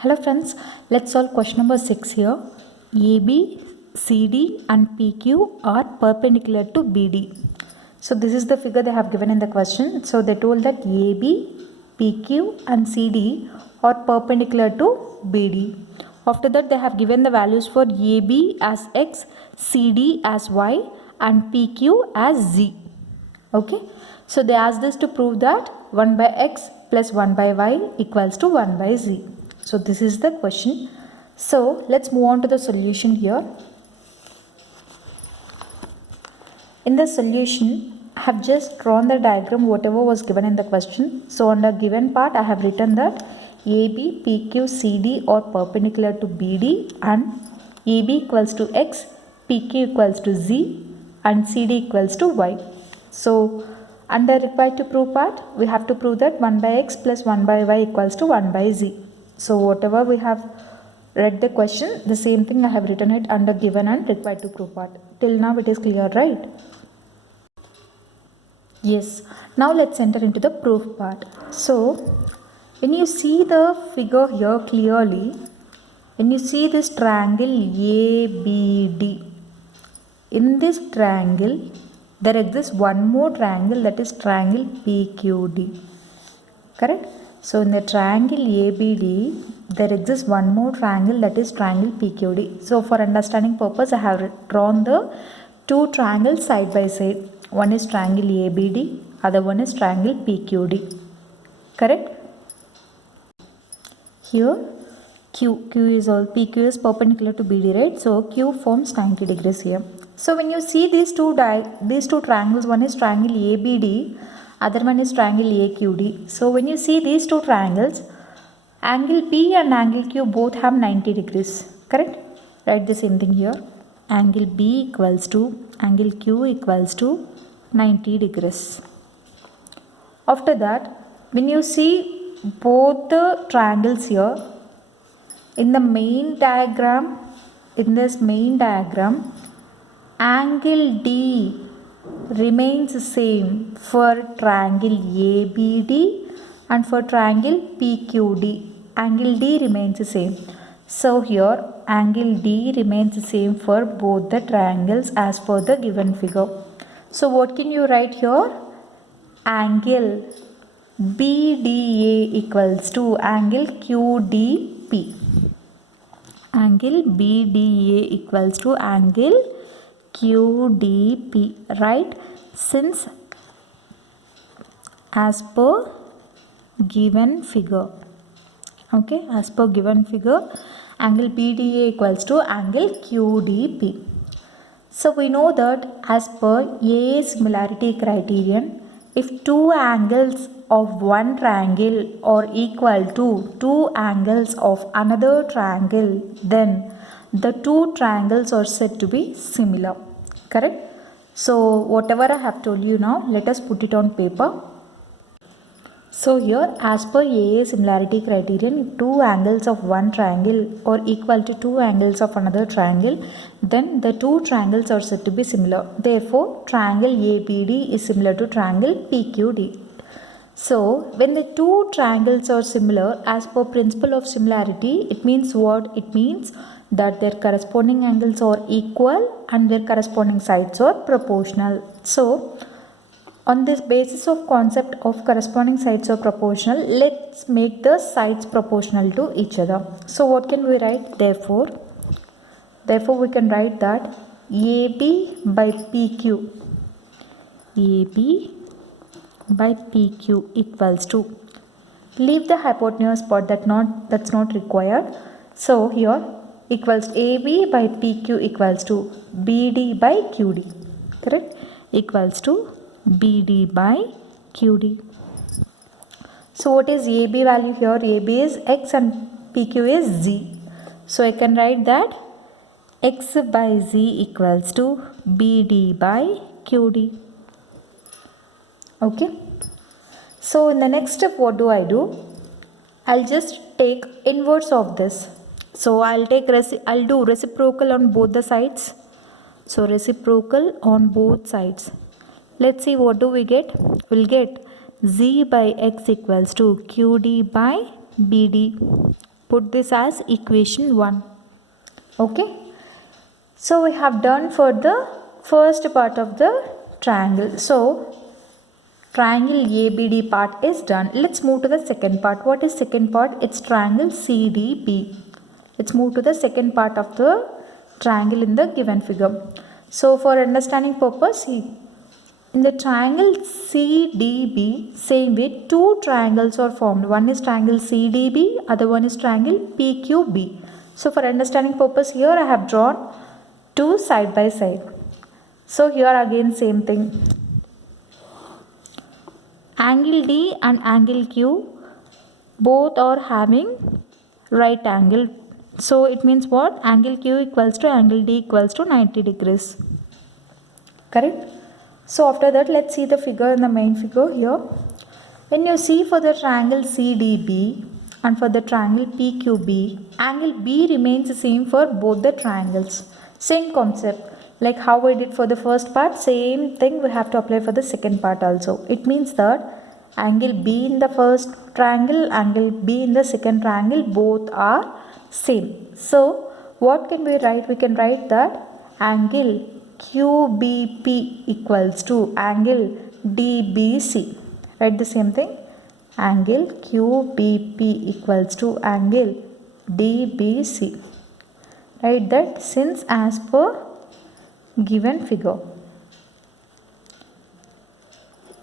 Hello friends, let's solve question number 6 here. AB, CD and PQ are perpendicular to BD. So this is the figure they have given in the question. So they told that AB, PQ and CD are perpendicular to BD. After that they have given the values for AB as X, CD as Y and PQ as Z. Okay. So they asked us to prove that 1 by X plus 1 by Y equals to 1 by Z. So this is the question. So let's move on to the solution here. In the solution, I have just drawn the diagram whatever was given in the question. So on the given part, I have written that AB, PQ, CD are perpendicular to BD and AB equals to X, PQ equals to Z and CD equals to Y. So under required to prove part, we have to prove that 1 by X plus 1 by Y equals to 1 by Z. So whatever we have read the question, the same thing I have written it under given and required to prove part. Till now it is clear, right? Yes. Now let's enter into the proof part. So when you see the figure here clearly, when you see this triangle ABD, in this triangle there exists one more triangle, that is triangle PQD. Correct? So in the triangle ABD, there exists one more triangle, that is triangle PQD. So for understanding purpose, I have drawn the two triangles side by side. One is triangle ABD, other one is triangle PQD. Correct? Here Q is all PQ is perpendicular to BD, right? So Q forms 90 degrees here. So when you see these two triangles, one is triangle ABD, other one is triangle AQD. So when you see these two triangles, angle P and angle Q both have 90 degrees. Correct? Write the same thing here. Angle B equals to angle Q equals to 90 degrees. After that, when you see both the triangles here, in the main diagram, angle D remains same for triangle ABD and for triangle PQD. Angle D remains same. So here angle D remains same for both the triangles as per the given figure. So what can you write here? Angle BDA equals to angle QDP. Angle BDA equals to angle QDP, right? Since as per given figure, okay, as per given figure, angle BDA equals to angle QDP. So we know that as per A similarity criterion, if two angles of one triangle are equal to two angles of another triangle, then the two triangles are said to be similar. Correct? So whatever I have told you now, let us put it on paper. So here, as per AA similarity criterion, if two angles of one triangle are equal to two angles of another triangle, then the two triangles are said to be similar. Therefore, triangle ABD is similar to triangle PQD. So, when the two triangles are similar, as per principle of similarity, it means what? It means that their corresponding angles are equal and their corresponding sides are proportional. So, on this basis of concept of corresponding sides are proportional, let's make the sides proportional to each other. So what can we write? Therefore we can write that AB by PQ, AB by PQ equals to, leave the hypotenuse part, that's not required. So here equals AB by PQ equals to BD by QD, correct? Equals to BD by QD. So what is AB value here? AB is X and PQ is Z. So I can write that X by Z equals to BD by QD. Okay. So in the next step, what do? I'll just take inverse of this. So I'll do reciprocal on both the sides. So reciprocal on both sides. Let's see what do we get. We'll get Z by X equals to QD by BD. Put this as equation 1. Okay. So we have done for the first part of the triangle. So triangle ABD part is done. Let's move to the second part. What is second part? It's triangle CDB. Let's move to the second part of the triangle in the given figure. So for understanding purpose, in the triangle CDB, same way two triangles are formed. One is triangle CDB, other one is triangle PQB. So for understanding purpose, here I have drawn two side by side. So here again same thing. Angle D and angle Q both are having right angle. So it means what? Angle Q equals to angle D equals to 90 degrees. Correct? So after that, let's see the figure in the main figure here. When you see for the triangle CDB and for the triangle PQB, angle B remains the same for both the triangles. Same concept. Like how I did for the first part, same thing we have to apply for the second part also. It means that angle B in the first triangle, angle B in the second triangle, both are same. So what can we write? We can write that angle QBP equals to angle DBC. Write the same thing. Angle QBP equals to angle DBC. Write that since as per given figure.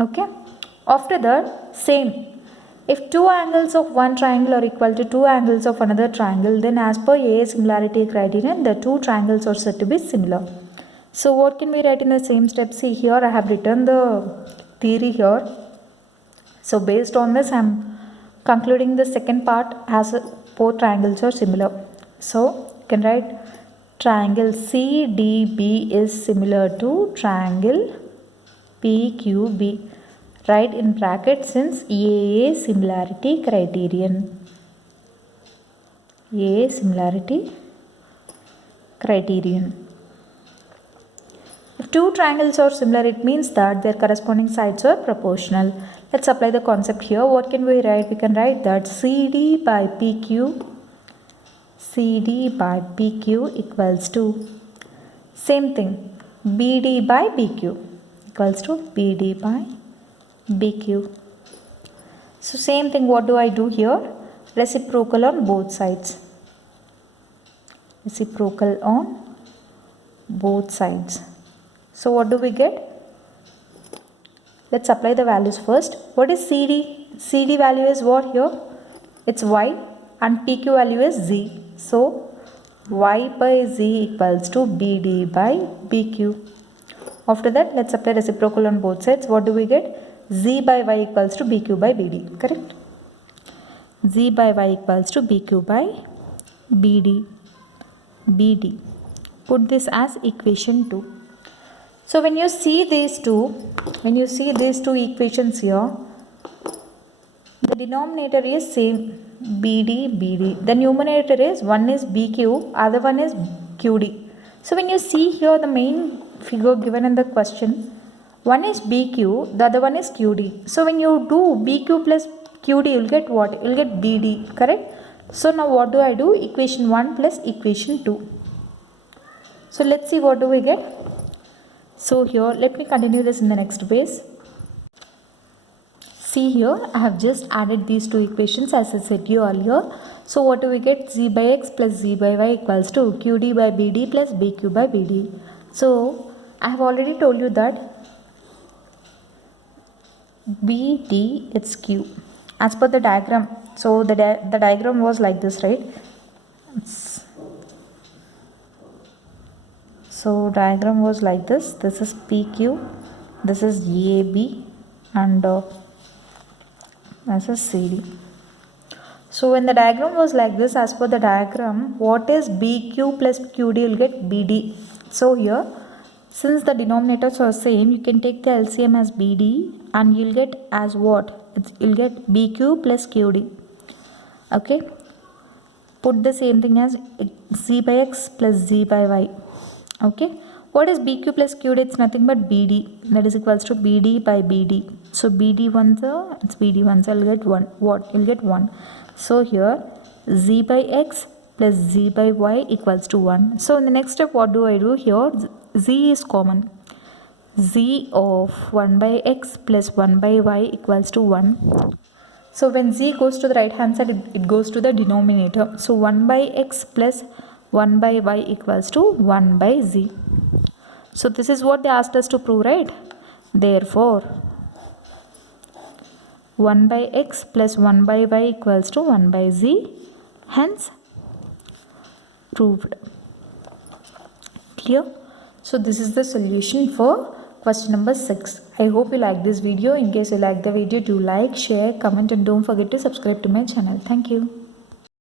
Okay. After that, same. If two angles of one triangle are equal to two angles of another triangle, then as per AA similarity criterion, the two triangles are said to be similar. So what can we write in the same step? See here I have written the theory here. So based on this I am concluding the second part as both triangles are similar. So you can write triangle CDB is similar to triangle PQB. Write in brackets since AA similarity criterion. AA similarity criterion. If two triangles are similar, it means that their corresponding sides are proportional. Let's apply the concept here. What can we write? We can write that CD by PQ equals to same thing BD by BQ equals to BD by BQ. So same thing, what do I do here? Reciprocal on both sides. Reciprocal on both sides. So what do we get? Let's apply the values first. What is CD? CD value is what here? It's Y and PQ value is Z. So Y by Z equals to BD by BQ. After that, let's apply reciprocal on both sides. What do we get? Z by Y equals to BQ by BD. Correct? Z by Y equals to BQ by BD. Put this as equation 2. So when you see these two equations here, the denominator is same BD. The numerator is one is BQ, other one is QD. So when you see here the main figure given in the question, one is BQ, the other one is QD. So when you do BQ plus QD, you will get what? You will get BD, correct? So now what do I do? Equation 1 plus equation 2. So let's see what do we get. So here, let me continue this in the next base. See here, I have just added these two equations as I said you earlier. So what do we get? Z by X plus Z by Y equals to QD by BD plus BQ by BD. So I have already told you that BD it's Q. As per the diagram, so the diagram was like this, right? So diagram was like this. This is PQ, this is AB, and this is CD. So when the diagram was like this, as per the diagram, what is BQ plus QD will get BD. So here, since the denominators are same, you can take the LCM as BD and you'll get as what? You'll get BQ plus QD. Okay. Put the same thing as Z by X plus Z by Y. Okay. What is BQ plus QD? It's nothing but BD. That is equals to BD by BD. So BD1, it's BD1. So I'll get 1. What? You'll get 1. So here z by x plus z by y equals to 1. So in the next step, what do I do here? Z is common. Z of 1 by x plus 1 by y equals to 1. So when z goes to the right hand side, it goes to the denominator. So 1 by x plus 1 by y equals to 1 by z. So this is what they asked us to prove, right? Therefore, 1 by x plus 1 by y equals to 1 by z. Hence, proved. Clear? So this is the solution for question number 6. I hope you like this video. In case you like the video, do like, share, comment and don't forget to subscribe to my channel. Thank you.